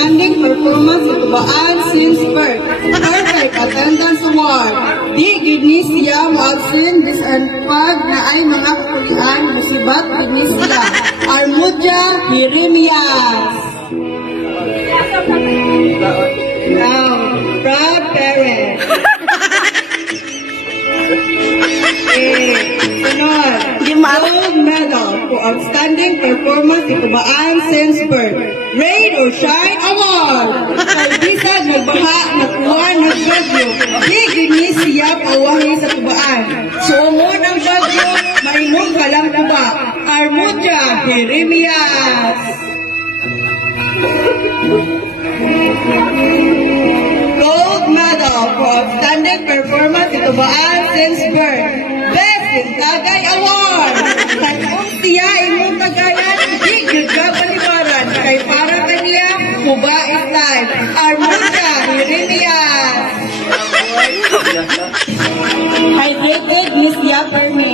outstanding performance sa tubaan since birth. Perfect attendance award. Di gid ni siya mo-absent bisan pag na ay mga kakulian musibat gid ni siya. Armudia Jeremias. Now, proud parent. Sunod, gold medal for outstanding performance sa tubaan since birth. Rain or Shine Award. Kay bisag nagbaha, nakuha ng bagyo. Di gini siya pawahi sa tubaan. Suumon ang bagyo, mainom ka lang tuba. Armudia Jeremias. Gold medal for outstanding performance sa tubaan since birth. Best in Tagay Award. Tanong siya imong tagayan, di gyud ka palibaran. Kay para kaniya, Cuba is life. Armudia Jeremias. Hydrated Miss Ya Permi.